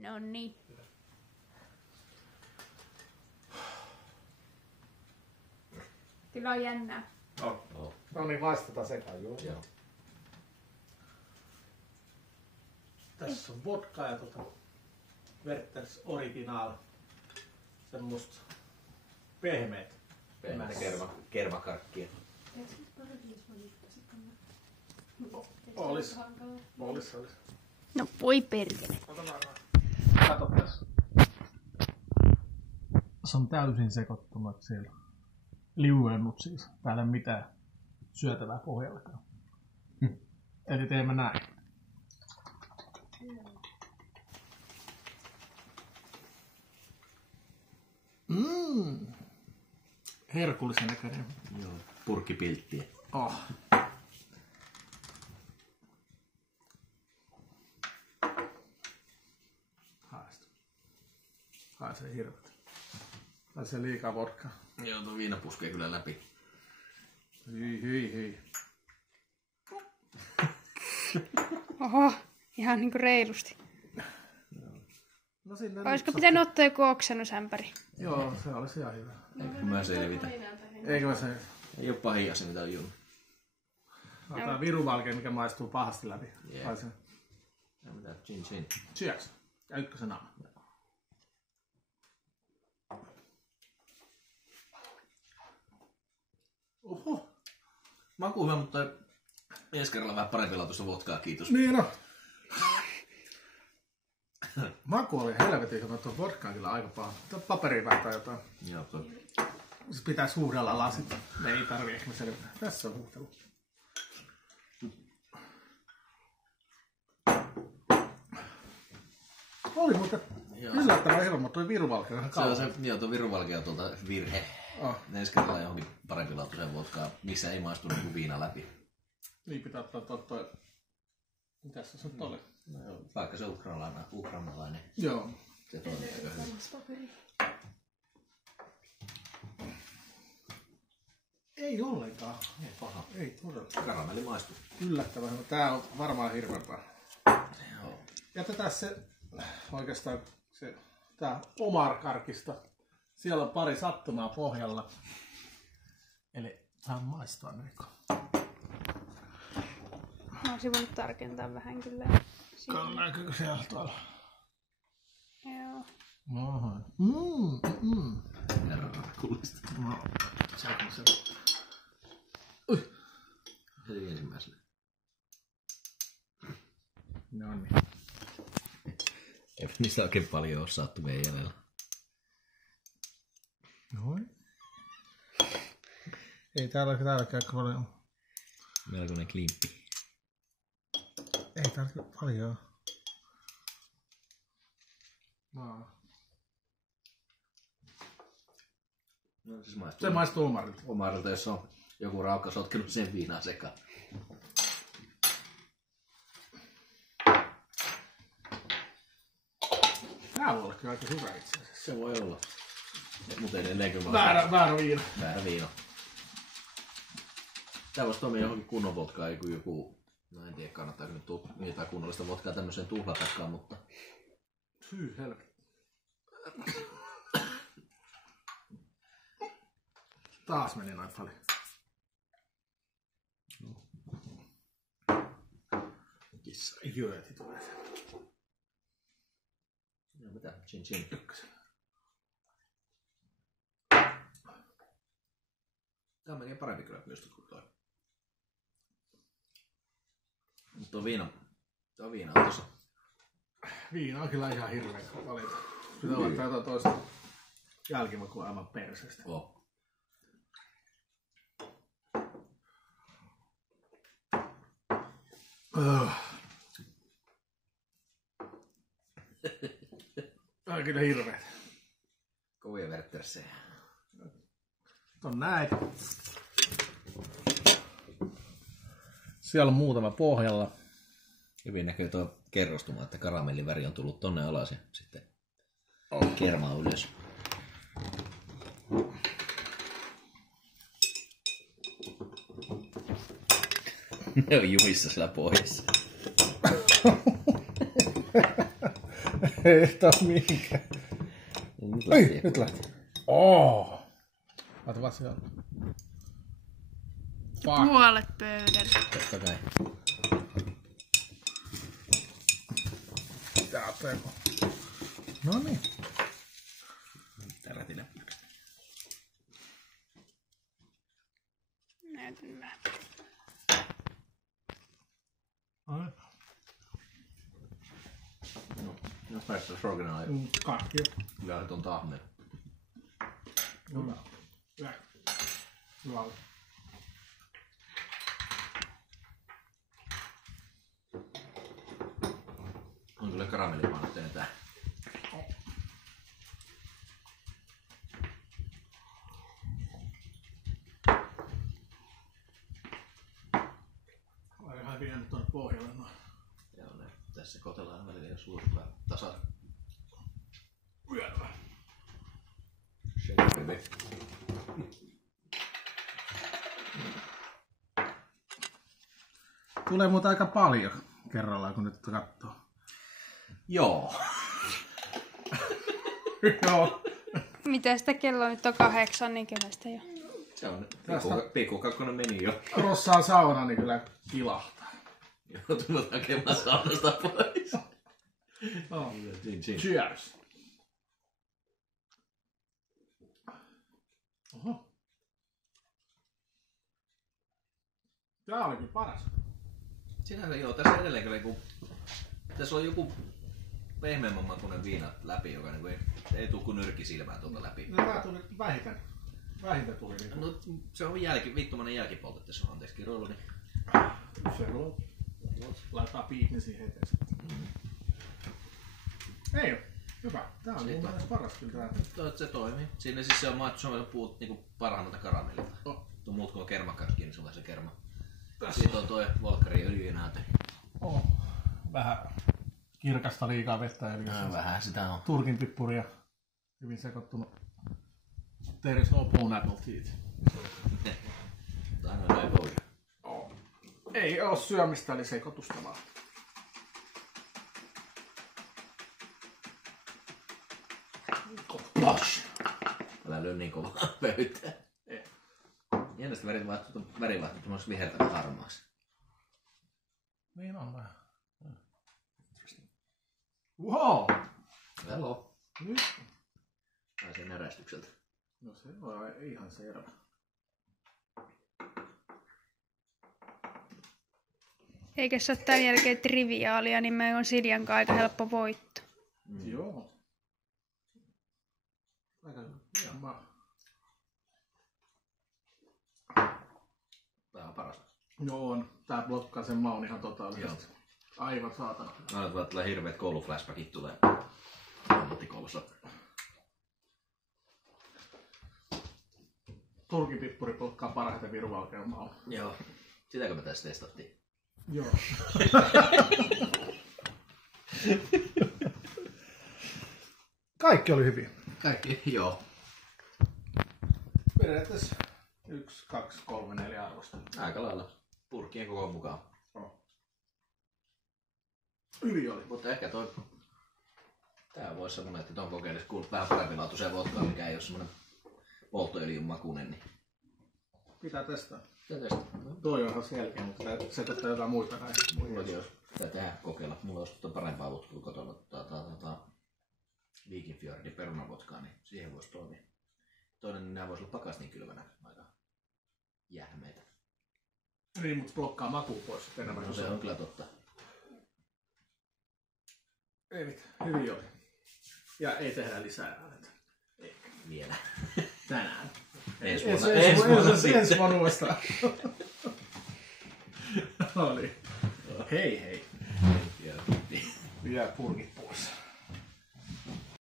No niin. Kyllä on jännää. No niin, vaistetaan sekaan, joo. Tässä on vodka ja Werthers Original. Semmosta pehmeät. Pehmeät kermakarkkia. Olis. No voi perkele. Kato tässä. Se on täysin sekoittunut siellä. Liuennut siis. Täällä ei ole mitään syötävää pohjallakaan. Eli teemme näin. Herkullisen näköinen. Joo, purkkipilttiä. Oh. Haisee hirveet. Haisee liikaa vodkaa. Joo, tuo viina puskee kyllä läpi. Hyi. Oho, ihan niinku reilusti. No sinne Olisiko pitänyt ottaa joku oksennusämpäri? Joo, se olisi ihan hyvä. Eikö mä selvitä? Eikö mä se? Ei oo pahin asia, mitä on juonut. Tää viruvalkea, mikä maistuu pahasti läpi. Yeah. Haisee. Ja mitä? Chin. Cheers. Ja ykkösen aina. Oho. Maku hyvä, mutta ensi kerralla vähän parempi laatuista vodkaa, kiitos. Niin no. Maku oli helvetin hyvä, tuo vodka on kyllä aika paha. Tuo paperi tai jotain. Joo, Se pitää huudella lasit. Me ei tarvii ehkä selvitä. Tässä on huutelu. Oli muuten yllättävän helppo, toi viruvalkea on ihan se on kauan. se, joo, tuo viruvalkea on tuolta virhe. Ensi kerralla johonkin parempi laatuisen vodkaa, missä ei maistu niinku viina läpi. Niin pitää ottaa toi. Mitäs se nyt oli? No joo, vaikka se ukrainalainen. Joo. Se toimii aika hyvin. Ei ollenkaan. Ei paha. Ei todella. Karamelli maistuu. Yllättävän hyvä. Tää on varmaan hirveämpää. Joo. Jätetään se oikeastaan se tää Omar-karkista. Siellä on pari sattumaa pohjalla. Eli saan maistua nyt. Mä olisin voinut tarkentaa vähän kyllä. Näkyykö siellä tuolla? Joo. Noin. Herkullista. No, saanko se? Heti ensimmäisenä. No niin. Eipä niistä oikein paljon oo saattu meidän jäljellä. Noin. Ei täällä käy paljon. Melkoinen klimppi. Ei täällä paljon. No. No, siis maistuu. Se maistuu Omarilta. Omarilta, jos on joku raukka sotkenut sen viinaa sekaan. Tää voi olla kyllä aika hyvä itse asiassa. Se voi olla. Mutta edelleen kyllä Väärä viina. Väärä viina. Tää voisi toimia johonkin kunnon vodkaa, ei kuin joku... No en tiedä, kannattaako nyt jotain kunnollista vodkaa tämmöiseen tuhlatakkaan, mutta... Hyy helvetti. Taas meni noin paljon. Kissa jööti tulee se. No mitä? Chin. Ykkösen. Tää on melkein parempi kyllä myös kuin toi. Mutta tuo viina on tossa. Viina on kyllä ihan hirveä valita. Pitää laittaa jotain toista jälkimakua aivan perseestä. Oh. On kyllä hirveet. Kovia Werthersejä. On näin. Siellä on muutama pohjalla. Hyvin näkyy tuo kerrostuma, että karamellin väri on tullut tonne alas ja sitten kermaa ylös. Ne on jumissa siellä pohjassa. Ei taas mihinkään. Ei, nyt lähti. Laita vaan siellä. Puolet pöydällä. Totta kai. Tää peko. Noniin. Tärätinä. Näytän vähän. Jos näistä sorgina ei Kaikki. vielä on tahme. Hyvä. Hyvä. On kyllä karamellipaanut tää. Aika vienyt tuonne pohjalle noin. Joo, ne tässä kotellaan välillä ja suustaa tasa. Vielä. Shake baby. Tulee muuta aika paljon kerrallaan, kun nyt katsoo. Joo. Joo. Mitä sitä kello nyt on 8, niin kyllä sitä jo. Se on pikku kakkonen meni jo. Rossaan sauna, niin kyllä kilahtaa. Joutunut hakemaan saunasta pois. No. Chin. Cheers. Oho. Tää oli kyllä paras. Sinänsä joo, tässä edelleen kyllä joku... Tässä on joku pehmeämmän makuinen viina läpi, joka niin ei tule kuin nyrkki silmään tuolta läpi. No tää tuli vähiten. Vähiten tuli niin. No se on vittumainen jälkipolto, tässä on anteeksi kiroilu, niin... Se on. Laittaa piikni siihen eteen sitten. Ei oo. Hyvä. Tää on mun mielestä paras kyllä tää. Se toimii. Siinä siis se on puut niinku parhaimmalta karamellilta. Tuo muut kun on kermakakki, niin sulla on se kerma. Siitä on toi Volkkarin öljynäyte. Vähän kirkasta liikaa vettä. Eli Vähän sitä on. Turkin pippuria. Hyvin sekoittunut. There is no pineapple teeth. Aina näin voi. Ei oo syömistä, eli sekoitusta vaan. Älä lyö niin kovaa pöytään. Jännästi väri vaihtuu tuommoisessa vihertä harmaaksi. Niin on vähän. Wow! Hello. Nyt. Pääsee närästykseltä. No se on ihan selvä. Eikä se ole tämän jälkeen triviaalia, niin meillä on Siljan kanssa aika helppo voitto. Joo. Aika hyvä. Tää on parasta. Joo on. Tää blokkaa sen maun ihan totaalisesti. Aivan saatana. Aina tulee hirveet kouluflashbackit tulee ammattikoulussa. Turkin pippuri blokkaa parhaiten virvalkean maun. Joo. Sitäkö me tässä testattiin? Joo. Kaikki oli hyviä. Kaikki, joo. Periaatteessa 1, 2, 3, 4 arvosta. Aika lailla. Purkkien koko mukaan. Hyvin oli. Mutta ehkä toi... Tää voisi semmonen, että ton kokeilisi kuulut vähän parempilaatuiseen vodkaan, mikä ei oo semmonen polttoöljyn makunen. Niin... Pitää testaa. Tää testaa. Toi on ihan selkeä, mutta sekoittaa jotain muita näitä. Mullakin olisi pitää tehdä kokeilla. Mulla olisi parempaa vodkaa kotona. Viikinfjordin perunavodkaa, niin siihen voisi toimia. Toinen, niin nää voisi olla pakastin kylmänä aika jähmeitä. Niin, mutta blokkaa makuu pois enemmän. No se on kyllä totta. Ei mitään, hyvin oli. Ja ei tehdä lisää äänetä. Vielä. Tänään. Ensi vuonna uudestaan. Oli. Hei hei. Ja Vielä purkit